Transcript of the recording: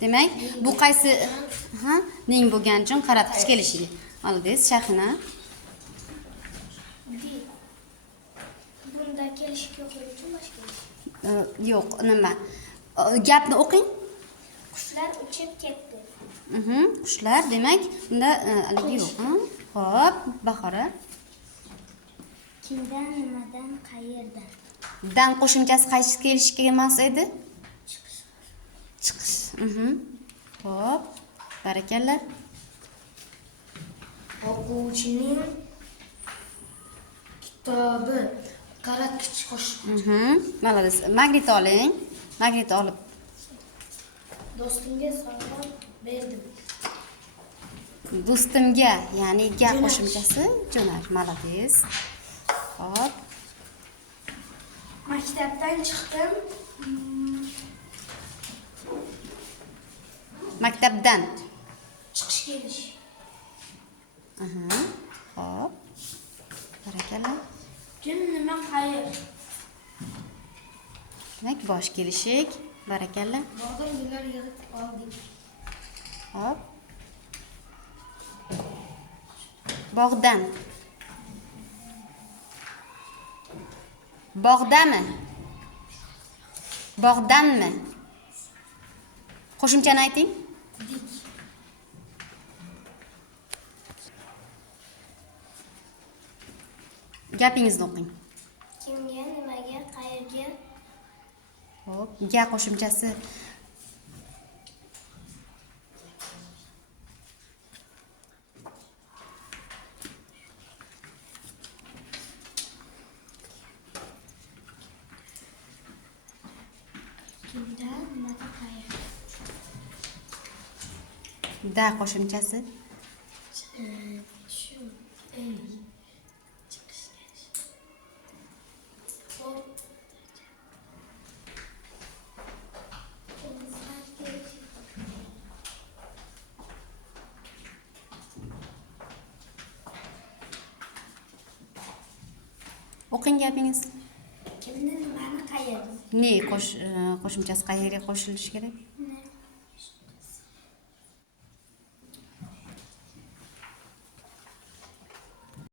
Demak, bu qaysi ning bo'lgani uchun qaratqich kelishiga. Oldingiz Shahina. Bunda kelish yo'q uchun boshqa. Yo'q, nima? Gapni o'qing. Qushlar uchib ketdi. Qushlar demak, bunda haligi yo'q. Xo'p, Bahora. Kimdan, nimadan, qayerdan? Dan qo'shimchasi qaysi kelishga emas edi? Chiqish. Xo'p, barakalla. O'quvchining kitobi qaratqich qo'shib. Malades. Magnit oling. Magnit olib. Do'stimga sovg'a berdim. Do'stimga, ya'ni ga qo'shimchasi jo'nash. Malades. Xo'p. Maktabdan chiqdim. Maktabdan. Chiqish kelish. Xo'p. Barakalla. Kim, nima, qayer? Demak, bosh kelishik. Barakalla. Bog'dan gullar yig'ib oldik. Hop. Bog'dan. Bog'dami? Bog'danmi? Qo'shimchani ayting. Dik. Gapingizni o'qing. Kimga, nimaga, qayerga? Hop, ga qo'shimchasi. Kimdan, nimaga, qayerga? Da qo'shimchasi. Shu. Chiqish kelish. O'qing gapingizni. Kimni, nimani, qayerga? Ne qo'shimchasi qayerga qo'shilishi kerak?